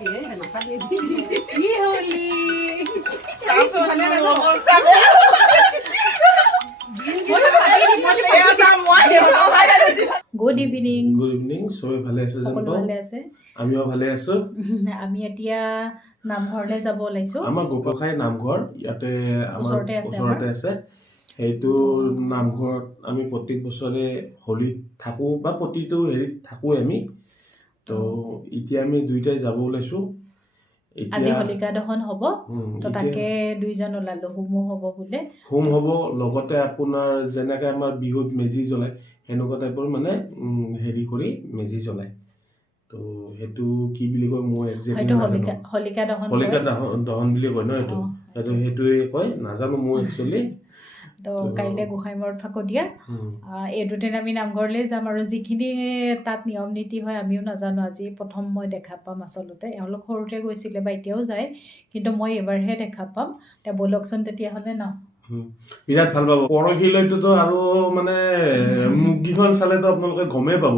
কি হলি good evening. Good evening, সবাই ভালে আছে জানো? ভালে আছে, আমিও ভালে আছো। আমি এতিয়া নামঘৰলৈ যাব ওলাইছো। আমাৰ গোপখাই নামঘৰ ইয়াতে আমাৰ ওচৰতে আছে। সেইটো নামঘৰত আমি প্ৰত্যেক বছৰে হোলীত থাকো বা প্ৰতিটো হেৰিত থাকোঁ আমি। তো এতিয়া আমি দুইটাই যাব ওলাইছো। আজি হোলিকা দহন হ'ব, তো তাকে দুইজন ওলালো। হোমো হ'ব বোলে। হোম হ'ব, লগতে আপোনাৰ যেনেকে আমাৰ বিহুত মেজি জ্বলায় সেনেকুৱা টাইপৰ মানে হেৰি কৰি মেজি জ্বলায়। তো সেইটো কি বুলি কয় মই একজেক্টলি হোলিকা দহন বুলি কয় ন? সেইটোৱে কয়, নাজানো মই একচুৱেলি। তো কাইলৈ গোসাঁই মূৰত থাকো দিয়া। এই দুদিন আমি নামঘৰলৈ যাম আৰু যিখিনি তাত নিয়ম নীতি হয় আমিও নাজানো। আজি প্ৰথম মই দেখা পাম। আচলতে এওঁলোক সৰুতে গৈছিলে বা এতিয়াও যায়, কিন্তু মই এবাৰহে দেখা পাম। এতিয়া ব'লকচোন তেতিয়াহ'লে ন? বিৰাট ভাল পাব। পৰহিলৈতো আৰু মানে মুখকেইখন চালেতো আপোনালোকে গমেই পাব।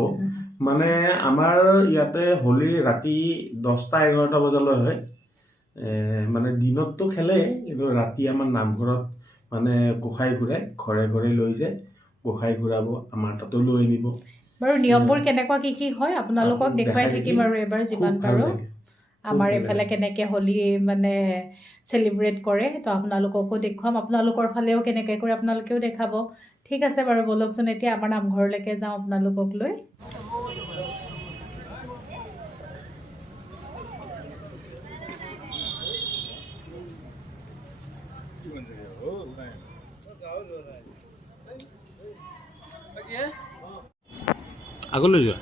মানে আমাৰ ইয়াতে হোলী ৰাতি 10-11 বজালৈ হয়। মানে দিনততো খেলে, কিন্তু ৰাতি আমাৰ নামঘৰত মানে গোসাঁই ঘূৰাই ঘৰে ঘৰে লৈ যায়। গোসাঁই ঘূৰাব, আমাৰ তাতো লৈ আনিব। বাৰু নিয়মবোৰ কেনেকুৱা কি হয় আপোনালোকক দেখুৱাই থাকিম আৰু এবাৰ যিমান পাৰোঁ। আমাৰ এইফালে কেনেকৈ হোলী মানে চেলিব্ৰেট কৰে তো আপোনালোককো দেখুৱাম। আপোনালোকৰ ফালেও কেনেকৈ কৰে আপোনালোকেও দেখাব। ঠিক আছে বাৰু, ব'লকচোন এতিয়া আমাৰ নামঘৰলৈকে যাওঁ আপোনালোকক লৈ। আগলৈ যোৱা।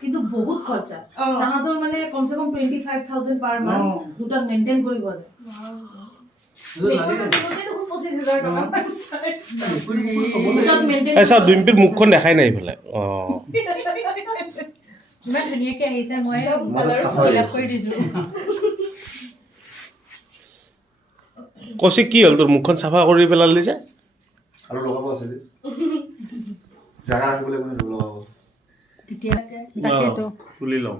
কিন্তু বহুত খৰচা তাহাঁতৰ মানে কমসে কম 25,000 পাৰ মান্থ দুটা মেইনটেইন কৰিব যায়। ডিম্পিৰ মুখখন দেখাই নাই এইফালে। ইমান ধুনীয়াকে আহিছে, মই ফিল কৰি দিছো। কৌশিক কি হ'ল তোৰ মুখখন চাফা কৰি পেলালি যে? আৰু লগাব আছে যে জাগা ৰাখিবলৈ কোনে লগাব তেতিয়া তাকেতো তুলি লওঁ।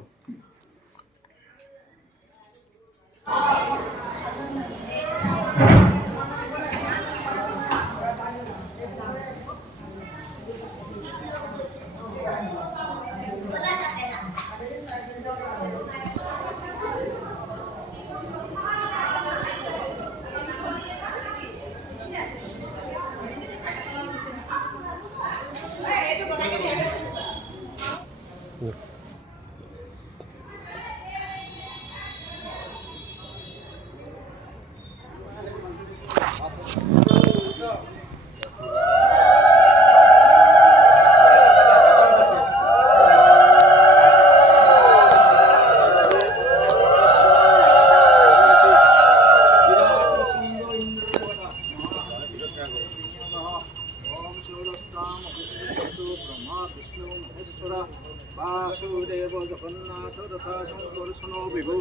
वासुदेव जगन्नाथ तथा शंकरसनो विभु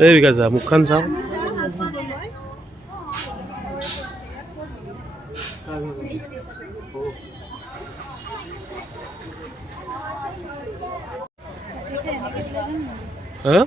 এই বিকাশা মুখখন চাওঁ হা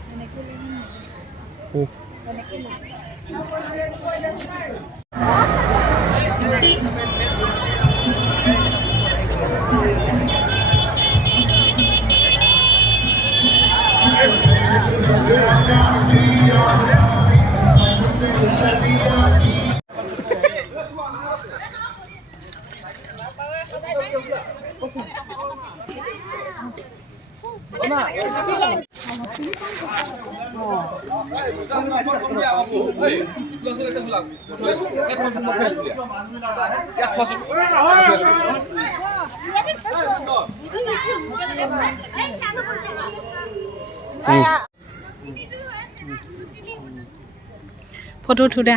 ফটো উঠো দে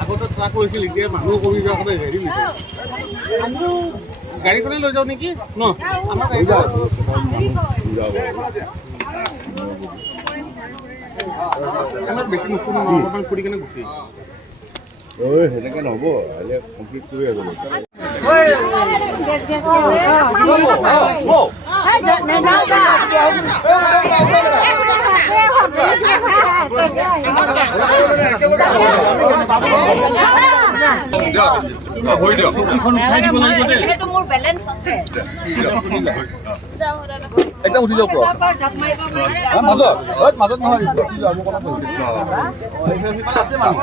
আগতে ট্ৰাক কৰিছিল এতিয়া মানুহ কমি যোৱাৰ কাৰণে হেৰি গাড়ীখনে লৈ যাওঁ নেকি ন আমাৰ বেছি নুশুনো অকণমান ফুৰি কেনে গুচি সেনেকে নহ'ব কমপ্লিট কৰি আহিব একদম উঠি যাওক মাজত নহয় আছে মানুহ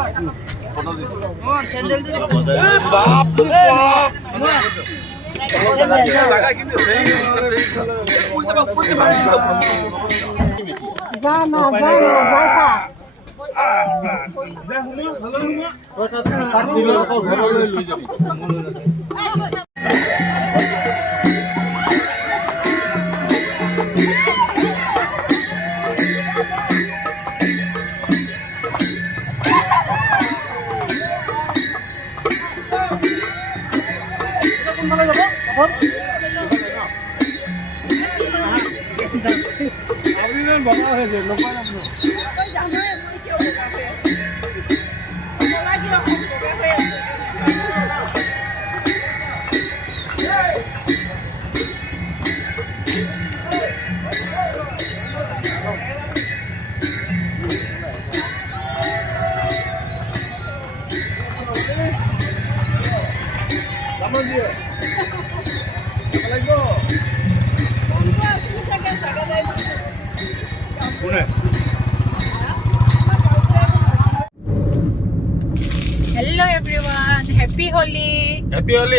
hello' everyone happy Holi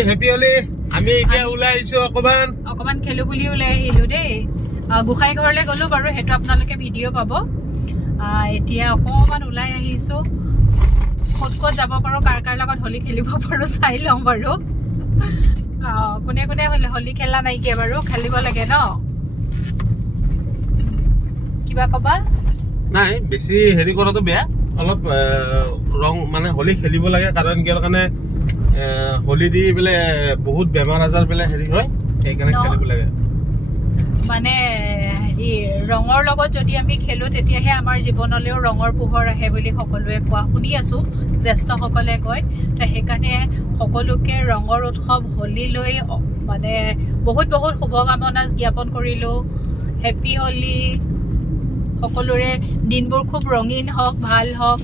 happy Holi আমি এতিয়া ওলাই আহিছো অকমান খেলো বুলি ওলাই আহিলো দেই গোসাঁই ঘৰলৈ গ'লো বাৰু সেইটো আপোনালোকে ভিডিঅ' পাব এতিয়া অকমান ওলাই আহিছো ক'ত ক'ত যাব পাৰো কাৰ লগত হোলি খেলিব পাৰো চাই লওঁ বাৰু কোনে কোনে হোলি খেলা নাইকিয়া বাৰু খেলিব লাগে ন কিবা কবা নাই বেছি হেৰি কৰাটো বেয়া অলপ ৰং মানে হোলি খেলিব লাগে কাৰণ কিয় কাৰণে হোলি দি বোলে বহুত বেমাৰ আজাৰ বোলে হেৰি হয় সেইকাৰণে খেলিব লাগে মানে হেৰি ৰঙৰ লগত যদি আমি খেলোঁ তেতিয়াহে আমাৰ জীৱনলৈও ৰঙৰ পোহৰ আহে বুলি সকলোৱে কোৱা শুনি আছোঁ, জ্যেষ্ঠসকলে কয়। তো সেইকাৰণে সকলোকে ৰঙৰ উৎসৱ হোলীলৈ মানে বহুত বহুত শুভকামনা জ্ঞাপন কৰিলোঁ। হেপ্পী হোলী। সকলোৰে দিনবোৰ খুব ৰঙীন হওক, ভাল হওক।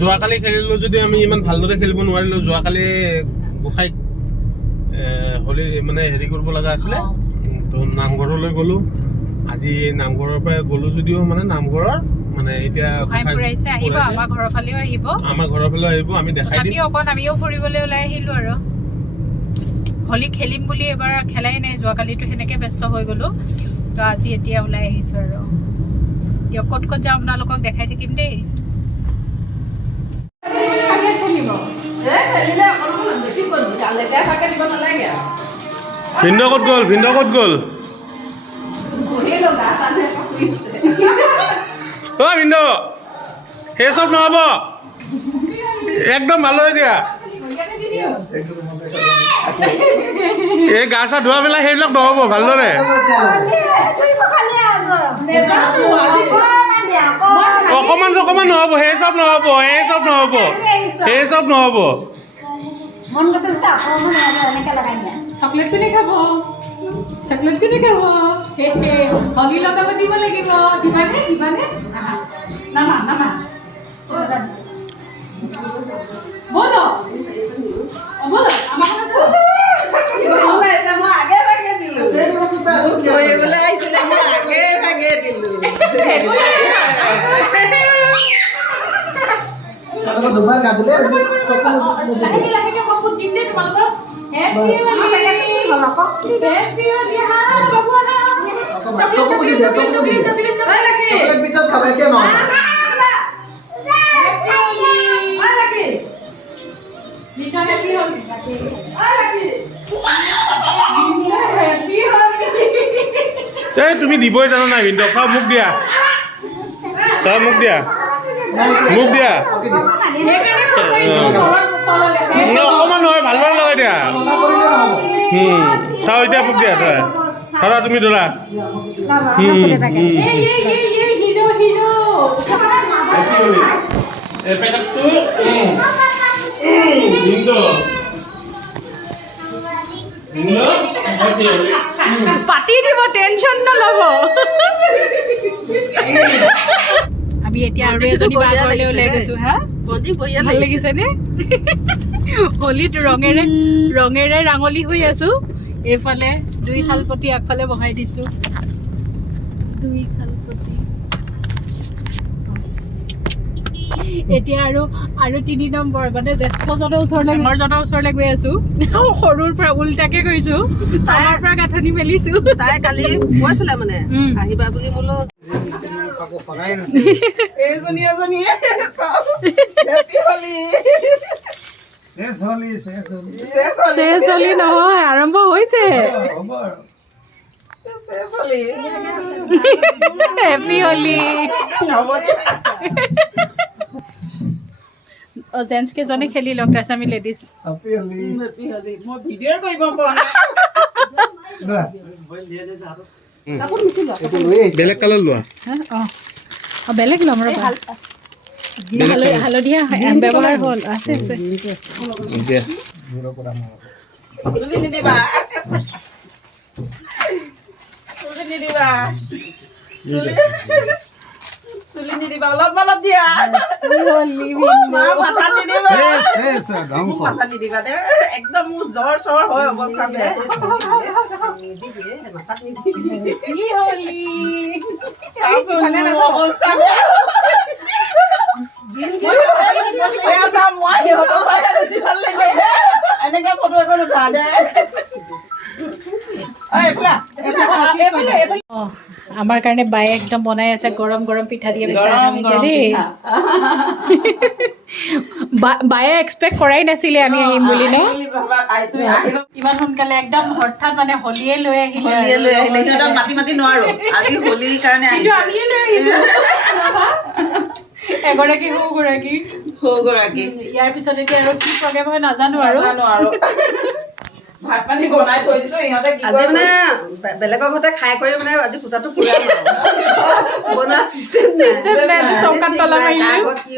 যোৱাকালি খেলিলোঁ যদি আমি ইমান ভালদৰে খেলিব নোৱাৰিলোঁ। যোৱাকালি গোসাঁইক হোলী মানে হেৰি কৰিব লগা আছিলে, তো নামঘৰলৈ গ'লোঁ। আজি নামঘৰৰ পৰা গ'লোঁ যদিও মানে নামঘৰৰ মানে এতিয়া গোসাঁই ফুৰাইছে, আহিব আমাৰ ঘৰৰ ফালেও আহিব, আমাৰ ঘৰৰ ফালেও আহিব, আমি দেখাই দিম। অকণ আমিও ফুৰিবলৈ ওলাই আহিলোঁ আৰু হোলী খেলিম বুলি এবাৰ খেলাই নাই, যোৱাকালিতো সেনেকৈ ব্যস্ত হৈ গ'লোঁ। তো আজি এতিয়া ওলাই আহিছোঁ আৰু দিয়ক, ক'ত ক'ত যাওঁ আপোনালোকক দেখাই থাকিম দেই। ভিন্দ ক'ত গ'ল? ভিন্দ ক'ত গ'ল? অ ভিন্দ, সেই চব নহ'ব, একদম ভালদৰে দিয়া। এই গা চা ধোৱা পেলাই সেইবিলাক নহ'ব ভালদৰে। অকমান অকমান নহ'ব, সেই চব নহ'ব, সেই চব নহ'ব, সেই চব নহ'ব। চকলেট কোনে খাব? চকলেট কোনে খাব? হোলী লগাব দিব লাগিব। দিবানে? দিবানে? নামা নামা বলো, বলো আমার দুবার গা দিলে পিছত খাবা, এতিয়া নহয়। এই তুমি দিবই জানা নাই ভিন্দ, চব মোক দিয়া, চব মোক দিয়া, মোক দিয়া। অকমান নহয়, ভালদৰে লগাই দিয়া। চাও এতিয়া মোক দিয়া, তই ধৰা, তুমি ধৰা। পাতি দিব, টেনশন নল'ব। আমি এতিয়া আৰু এজনী বাৰ ঘৰলৈ ওলাই গৈছোঁ। হা, ভাল লাগিছে নে? হোলীত ৰঙেৰে ৰাঙলী হৈ আছোঁ। এইফালে দুই শালপতি আগফালে বহাই দিছোঁ, দুই শালপতি। এতিয়া আৰু 3 নম্বৰ মানে জ্যেষ্ঠজনৰ ওচৰলৈ, ডাঙৰজনৰ ওচৰলৈ গৈ আছোঁ। সৰুৰ পৰা উল্টাকে গৈছোঁ, তলৰ পৰা গাঁথনি মেলিছোঁ। তাই কালি কৈছিলে মানে আহিবা বুলি, বোলো চলি নহয়, আৰম্ভ হৈছে। হেপ্পী হোলী। জেন্টছ কেইজনে খেলি লওক, তাৰপিছত আমি লেডিজ। বেলেগ কালাৰ লোৱা, অঁ বেলেগ ল'ম ৰ'বা। হালধীয়া ব্যৱহাৰ হ'ল, আছে আছে। দিয়া। অলপ দিয়া, একদম মোৰ জ্বৰ চৰ হয় অৱস্থা বেয়া। অৱস্থা বেয়া। এনেকে ফটো এখন উঠা দে। আমাৰ কাৰণে বায়ে একদম বনাই আছে, গৰম গৰম পিঠা দিয়ে দেই। বায়ে এক্সপেক্ট কৰাই নাছিলে আমি আহিম বুলি ন। ইমান সোনকালে একদম হঠাৎ মানে হোলীয়ে লৈ আহিলে। সিহঁতক মাতি মাতি নোৱাৰো, আজি হোলীৰ কাৰণে কিন্তু আমিয়ে লৈ আহিছো। এগৰাকী সৌগৰাকী। ইয়াৰ পিছত এতিয়া আৰু কি প্ৰগ্ৰেম হয় নাজানো আৰু। ভাত পানী বনাই থৈ দিছো ইহঁতে কি আজি কৰে মানে বেলেগৰ ঘৰতে খাই কৰি মানে আজি সূতাটো পুৰা বনোৱা চিষ্টেম চৌকাত তলা মাৰিলে। আগত কি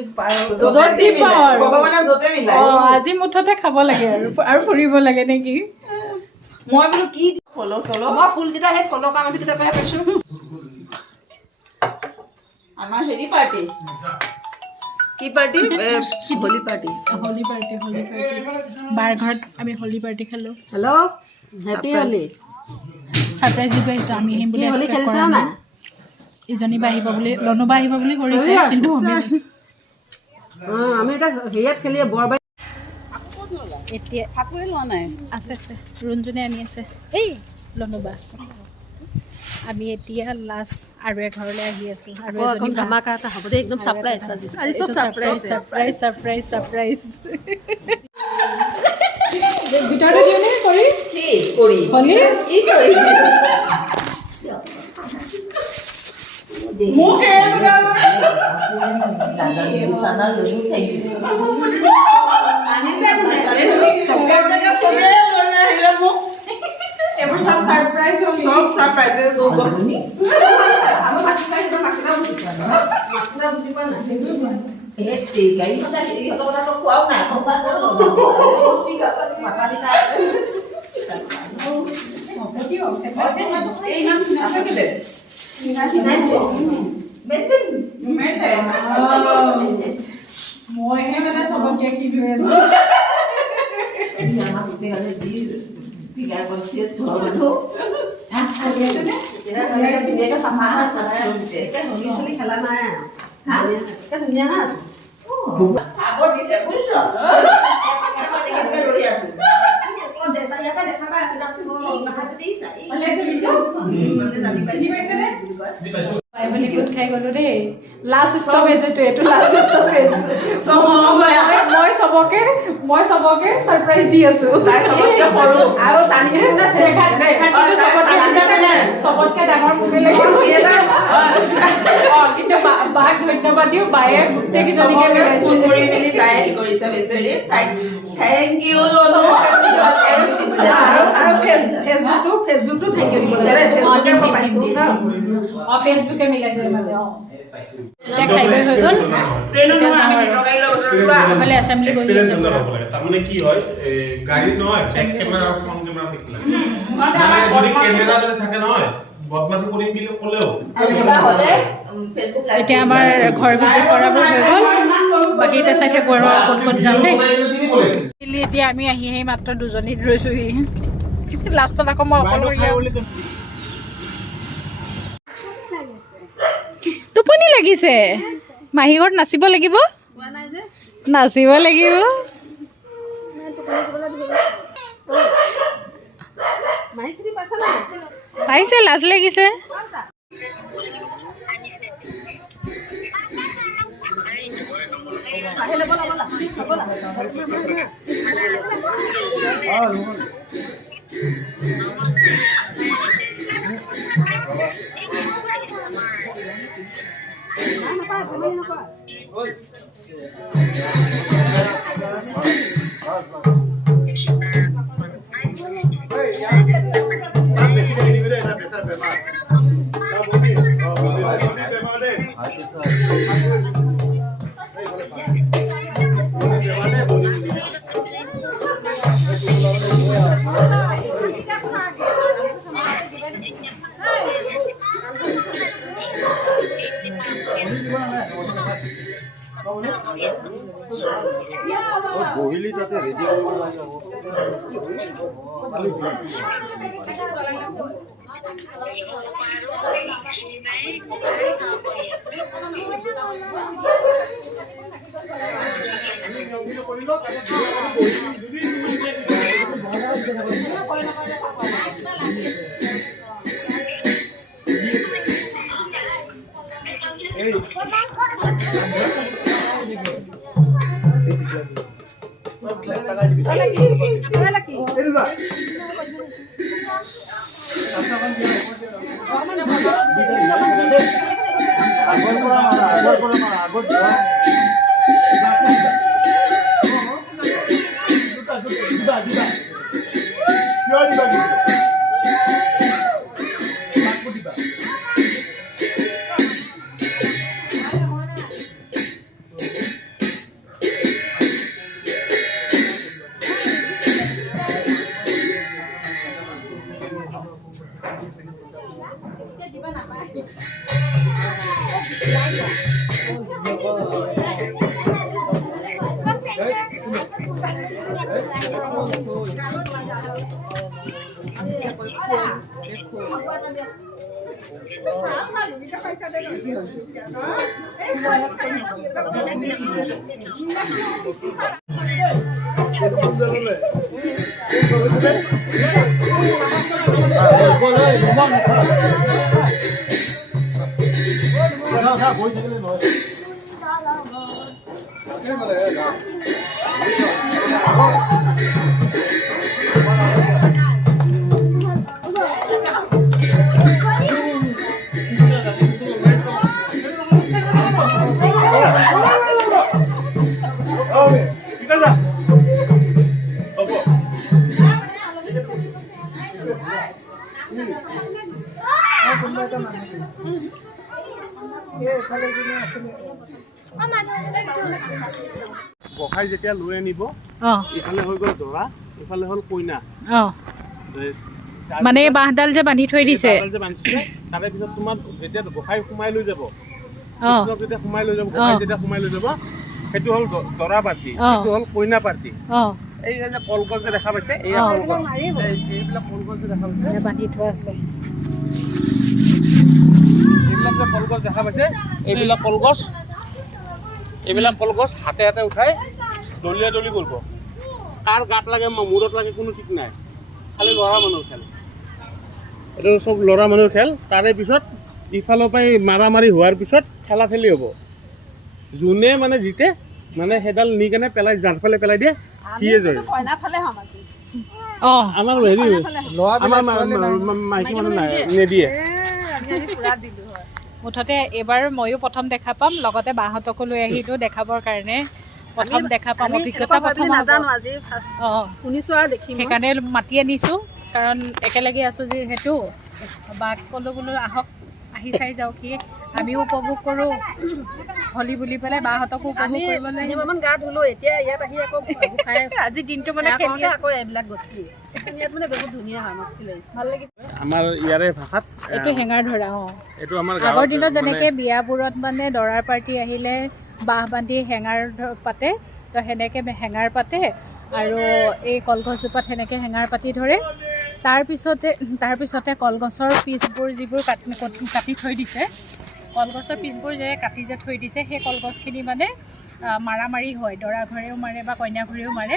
য'ত যি মিলাই, পাওঁ আৰু। ভগৱানে য'তে মিলাই আজি মুঠতে খাব লাগে আৰু ফুৰিব লাগে নেকি। মই বোলো কি ফল চল মই ফুলকেইটা সেই ফলৰ কাম কেইটা পাই পাইছো আমাৰ হেৰি পাৰ্টি কি party Holi party Holi party বাৰ ঘৰত আমি হোলী পাৰ্টি খালোঁ। হেল্ল' হেপী হোলী ছাৰপ্ৰাইজ দিব আহিছোঁ আমি আহিম বুলি হোলী expect খেলিছা কৰা নাই নাই। ইজনী বা আহিব বুলি লনুবা আহিব বুলি কৰিছে কিন্তু আমি এতিয়া হেৰিয়াত খেলি বৰবাৰী এতিয়া ফাকুৰি লোৱা নাই আছে ৰুণজনে আনি আছে এই লনুবা। আমি এতিয়া লাষ্ট আৰু এঘৰলৈ আহি আছোঁ আৰু এজনী বা- ধামাকা এটা হ'ব দেই একদম ছাৰপ্ৰাইজ আজি চব ছাৰপ্ৰাইজ ছাৰপ্ৰাইজ ভিতৰতে দিওঁ নে কৰি কৰি হোলী কি কৰি মোক এইবোৰ চব ছাৰপ্ৰাইজ চব ছাৰপ্ৰাইজে এই নাম নাথাকিলে মইহে মানে চবত জেকি লৈ আছোঁ। খেলা নাই ধুনীয়া না আছে গোট খাই গলো দেই। লাষ্ট ষ্টপেজ এইটো লাষ্ট ষ্টপেজ। মই চবকে ছাৰপ্ৰাইজ দি আছো। আৰু টানিছে চবতকে ডাঙৰ মোকে লাগে। কিন্তু বাক ধন্যবাদ দিওঁ, বায়ে গোটেই কেইজনীকে ফোন কৰি মেলি তাই হেৰি কৰিছে বেচেৰি তাইক থেংক ইউ আৰু ফেচবুকটো থেংক ইউ দিব লাগে ফেচবুকে মই পাইছোঁ ন ফেচবুকে মিলাইছে মানে এতিয়া খাই বৈ হৈ গ'ল। এইফালে এছেম্বলি বহি আছে। তাৰমানে কি হয় গাড়ী নহয় বেক কেমেৰা আৰু ফ্ৰণ্ট কেমেৰা থাকিলে যদি কেমেৰা যদি থাকে নহয় বদমাছি কৰিম বুলি ক'লেও এতিয়া আমাৰ ঘৰ ভিজিট কৰাবোৰ হৈ গ'ল। বাকী এতিয়া চাই থাকোঁ আৰু ক'ত ক'ত যাম দেই। এতিয়া আমি আহি মাত্ৰ দুজনী ৰৈছোহি। লাষ্টত আকৌ মই অকলশৰীয়া। টোপনি লাগিছে। মাহী ঘৰত নাচিব লাগিব নাচিব লাগিব। পাইছে লাজ লাগিছে। বহিলি তাতে ৰেডি কৰিব লাগে গোসাই যেতিয়া লৈ আনিব অঁ ইফালে হৈ গ'ল দৰা ইফালে হ'ল কইনা অঁ মানে এই বাঁহডাল যে বান্ধি থৈ দিছে যে বান্ধিছে তাৰে পিছত তোমাৰ যেতিয়া গোসাই সোমাই লৈ যাব অঁ কৃষ্ণক যেতিয়া সোমাই লৈ যাব গোসাই যেতিয়া সোমাই লৈ যাব সেইটো হ'ল দৰা পাৰ্টি সেইটো হ'ল কইনা পাৰ্টি অঁ এই যে কলগছ যে দেখা পাইছে এই কলগছ এইবিলাক কলগছ যে দেখা পাইছে বান্ধি থোৱা আছে এইবিলাক যে কলগছ দেখা পাইছে এইবিলাক কলগছ হাতে হাতে উঠাই দলিয়া দলি কৰিব কাৰ গাত লাগে মূৰত লাগে কোনো ঠিক নাই খালি ল'ৰা মানুহৰ খেল এইটো চব ল'ৰা মানুহৰ খেল তাৰে পিছত ইফালৰ পৰাই মাৰি হোৱাৰ পিছত খেলা খেলি হ'ব যোনে মানে জিতে মানে সেইডাল নি কেনে পেলাই যাৰ ফালে পেলাই দিয়ে সিয়ে জয় অঁ আমাৰ হেৰি আমাৰ মাইকী মানুহ নাই নিদিয়ে মুঠতে এইবাৰ ময়ো প্ৰথম দেখা পাম লগতে বাহঁতকো লৈ আহিলোঁ দেখাবৰ কাৰণে প্ৰথম দেখা পাম অভিজ্ঞতা প্ৰথম নাজানো আজি ফাৰ্ষ্ট অঁ শুনিছোঁ আৰু দেখিম সেইকাৰণে মাতি আনিছোঁ কাৰণ একেলগে আছোঁ যিহেতু বাক ক'লোঁ বোলো আহক আহি চাই যাওকহি আমিও উপভোগ কৰোঁ হলি বুলি পেলাই বাহঁতকো উপভোগ কৰিবলৈ তিনিবাৰমান গা ধুলোঁ এতিয়া ইয়াত আহি আকৌ খাই আজি দিনটো মানে আকৌ এইবিলাক গতি ইয়াত মানে বহুত ধুনীয়া হয় মস্কি লাগিছে ভাল লাগিছে আমাৰ ইয়াৰে ভাষাত এইটো হেঙাৰ ধৰা অঁ এইটো আমাৰ আগৰ দিনত যেনেকৈ বিয়াবোৰত মানে দৰাৰ পাৰ্টি আহিলে বাঁহ বান্ধি হেঙাৰ পাতে তো সেনেকৈ হেঙাৰ পাতে আৰু এই কলগছজোপাত সেনেকৈ হেঙাৰ পাতি ধৰে তাৰপিছতে কলগছৰ পিচবোৰ যিবোৰ কাটি থৈ দিছে কলগছৰ পিচবোৰ যে কাটি যে থৈ দিছে সেই কলগছখিনি মানে মাৰি হয় দৰা ঘৰেও মাৰে বা কইনা ঘৰেও মাৰে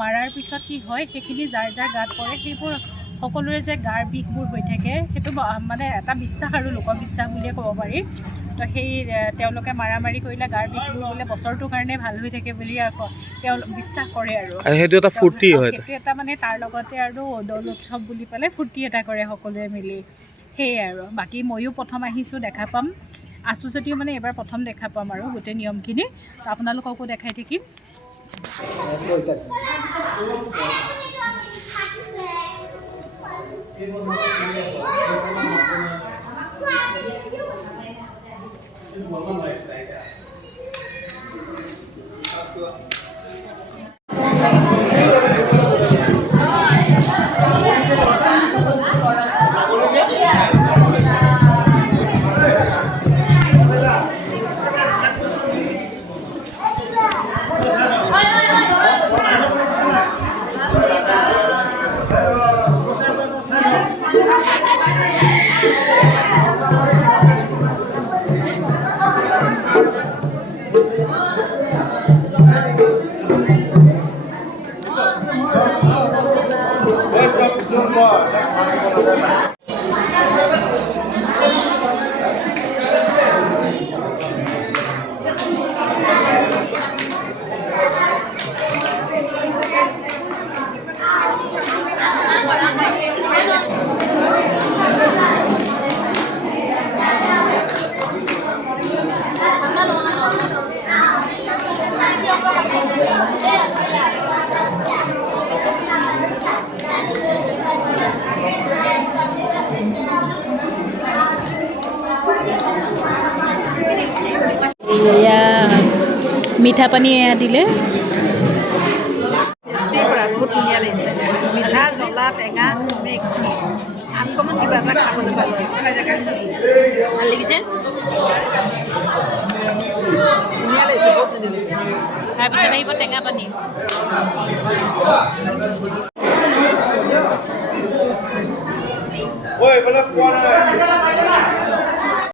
মাৰাৰ পিছত কি হয় সেইখিনি যাৰ যাৰ গাত পৰে সেইবোৰ সকলোৰে যে গাৰ বিষবোৰ হৈ থাকে সেইটো মানে এটা বিশ্বাস আৰু লোকবিশ্বাস বুলিয়ে ক'ব পাৰি তো সেই তেওঁলোকে মাৰি কৰিলে গাৰ বিষবোৰ বোলে বছৰটোৰ কাৰণে ভাল হৈ থাকে বুলি তেওঁলোক বিশ্বাস কৰে আৰু সেইটো এটা ফূৰ্তি হয় সেইটো এটা মানে তাৰ লগতে আৰু দৌল উৎসৱ বুলি পেলাই ফূৰ্তি এটা কৰে সকলোৱে মিলি সেয়ে আৰু বাকী ময়ো প্ৰথম আহিছোঁ দেখা পাম আছোঁ যদিও মানে এবাৰ প্ৰথম দেখা পাম আৰু গোটেই নিয়মখিনি তো আপোনালোককো দেখাই থাকিম এয়া মিঠা পানী এয়া দিলে টেষ্টি পৰা বহুত ধুনীয়া লাগিছে মিঠা জ্বলা টেঙা মিক্স আনকমন কিবা এটা খাবলৈ পালোঁ ভাল লাগিছে ধুনীয়া লাগিছে বহুত ধুনীয়া লাগিছে তাৰপিছত আহিব টেঙা পানী। ঐ এইফালে পোৱা নাই